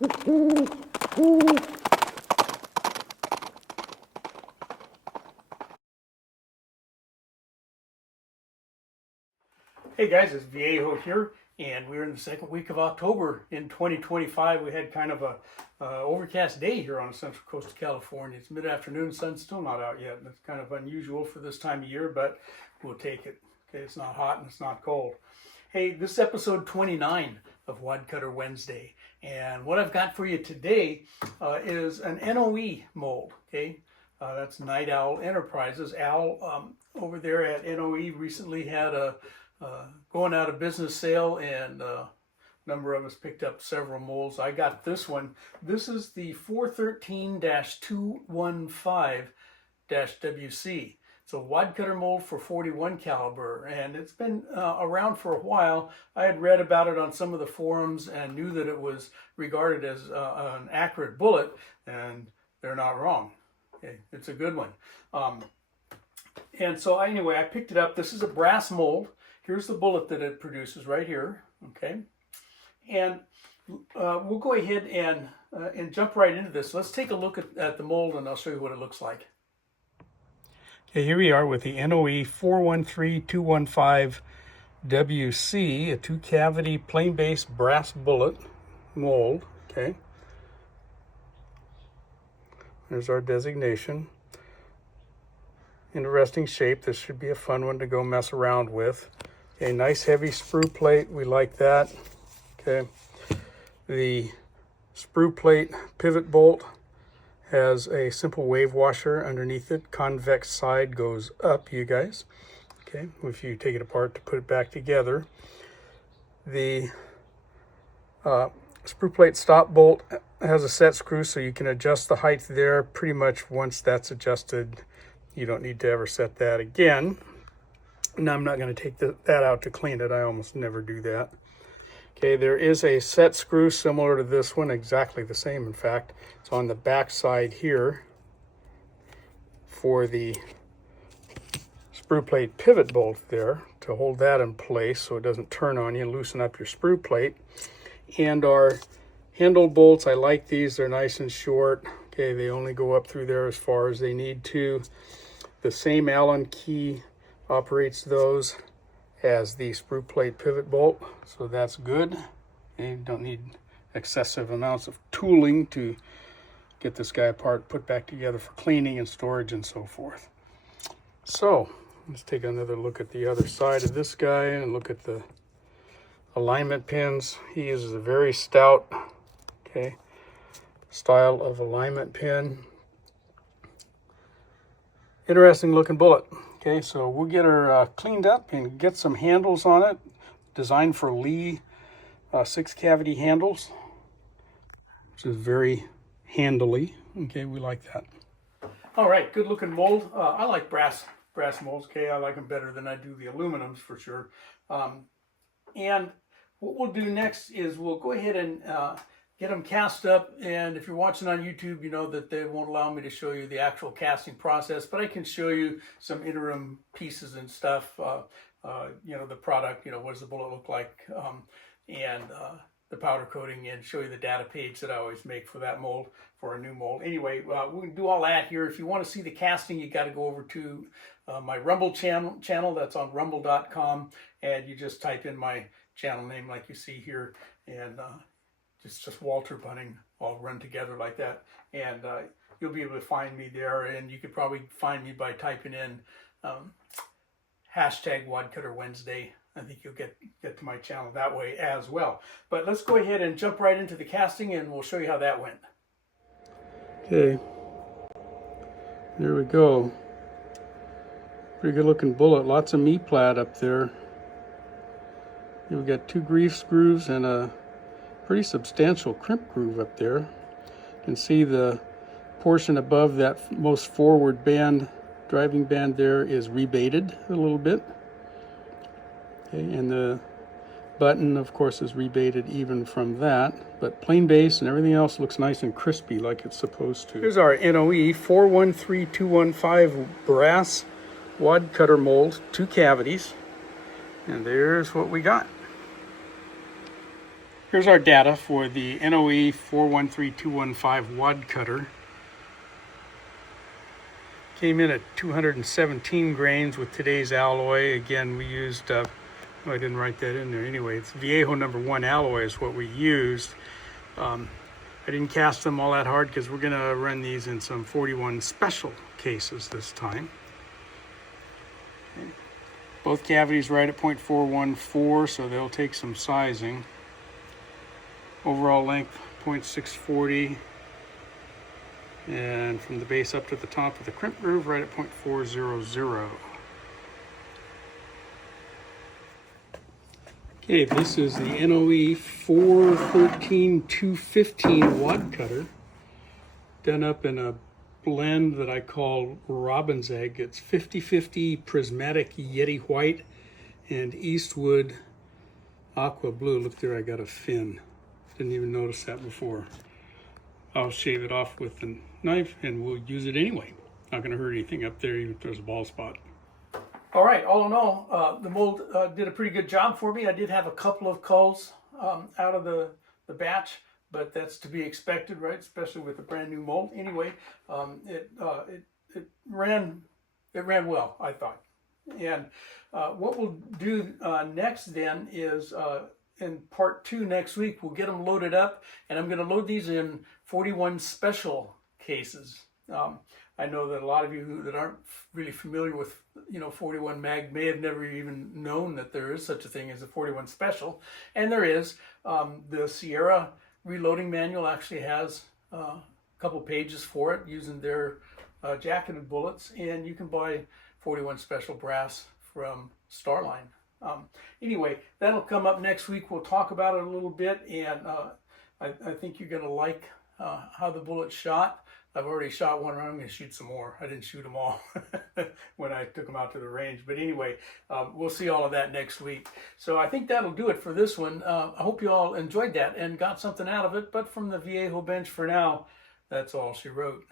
Hey guys, it's Viejo here, and we're in the second week of October in 2025. We had kind of a overcast day here on the central coast of California. It's mid-afternoon, sun's still not out yet. That's kind of unusual for this time of year, but we'll take it. Okay, it's not hot and it's not cold. Hey, this is episode 29 of Wadcutter Wednesday, and what I've got for you today is an NOE mold. Okay, that's Night Owl Enterprises. Al over there at NOE recently had a going out of business sale, and a number of us picked up several molds. I got this one. This is the 413-215-WC. It's a wadcutter mold for 41 caliber, and it's been around for a while. I had read about it on some of the forums and knew that it was regarded as an accurate bullet, and they're not wrong. Okay, it's a good one. And so anyway, I picked it up. This is a brass mold. Here's the bullet that it produces right here, okay? And we'll go ahead and jump right into this. Let's take a look at the mold, and I'll show you what it looks like. Okay, here we are with the NOE 413-215-WC, a two-cavity plain-base brass bullet mold, okay? There's our designation. Interesting shape. This should be a fun one to go mess around with. Okay, nice heavy sprue plate. We like that. Okay. The sprue plate pivot bolt has a simple wave washer underneath it. Convex side goes up, you guys. Okay, if you take it apart to put it back together. The sprue plate stop bolt has a set screw, so you can adjust the height there. Pretty much once that's adjusted, you don't need to ever set that again. Now I'm not going to take that out to clean it. I almost never do that. Okay, there is a set screw similar to this one, exactly the same in fact. It's on the back side here for the sprue plate pivot bolt there to hold that in place so it doesn't turn on you and loosen up your sprue plate. And our handle bolts, I like these. They're nice and short. Okay, they only go up through there as far as they need to. The same Allen key operates those as the sprue plate pivot bolt, so that's good. Okay, you don't need excessive amounts of tooling to get this guy apart, put back together for cleaning and storage and so forth. So let's take another look at the other side of this guy and look at the alignment pins. He uses a very stout, okay, style of alignment pin. Interesting looking bullet. Okay, so we'll get her cleaned up and get some handles on it, designed for Lee 6-cavity handles, which is very handily. Okay, we like that. All right, good looking mold. I like brass molds. Okay, I like them better than I do the aluminums for sure. And what we'll do next is we'll go ahead and get them cast up, and if you're watching on YouTube, you know that they won't allow me to show you the actual casting process, but I can show you some interim pieces and stuff, you know, the product, you know, what does the bullet look like, and the powder coating, and show you the data page that I always make for that mold, for a new mold. Anyway, we can do all that here. If you want to see the casting, you got to go over to my Rumble channel. That's on rumble.com, and you just type in my channel name like you see here, and just Walter Bunning, all run together like that, and you'll be able to find me there. And you could probably find me by typing in hashtag Wadcutter Wednesday. I think you'll get to my channel that way as well. But let's go ahead and jump right into the casting, and we'll show you how that went. Okay, there we go. Pretty good looking bullet. Lots of me-plat up there. We've got 2 grease grooves and a pretty substantial crimp groove up there. You can see the portion above that most forward band, driving band there, is rebated a little bit. Okay, and the button, of course, is rebated even from that, but plain base and everything else looks nice and crispy like it's supposed to. Here's our NOE 413215 brass wadcutter mold, 2 cavities, and there's what we got. Here's our data for the NOE 413215 wad cutter. Came in at 217 grains with today's alloy. Again, we used, I didn't write that in there anyway. It's Viejo #1 alloy is what we used. I didn't cast them all that hard because we're going to run these in some 41 special cases this time. Okay. Both cavities right at 0.414, so they'll take some sizing. Overall length 0.640, and from the base up to the top of the crimp groove right at 0.400. Okay, this is the NOE 413215 wad cutter, done up in a blend that I call Robin's Egg. It's 50-50 prismatic Yeti white and Eastwood aqua blue. Look there, I got a fin. Didn't even notice that before. I'll shave it off with a knife and we'll use it anyway. Not going to hurt anything up there, even if there's a bald spot. All right, all in all, the mold did a pretty good job for me. I did have a couple of culls out of the batch, but that's to be expected, right? Especially with a brand new mold. Anyway, it ran well, I thought. And what we'll do next then is in part 2 next week, we'll get them loaded up, and I'm going to load these in 41 special cases. I know that a lot of you that aren't really familiar with 41 mag may have never even known that there is such a thing as a 41 special, and there is. The Sierra reloading manual actually has a couple pages for it using their jacketed bullets, and you can buy 41 special brass from Starline. Anyway, that'll come up next week. We'll talk about it a little bit, and I think you're going to like how the bullets shot. I've already shot one, and I'm going to shoot some more. I didn't shoot them all when I took them out to the range. But anyway, we'll see all of that next week. So I think that'll do it for this one. I hope you all enjoyed that and got something out of it. But from the Viejo bench for now, that's all she wrote.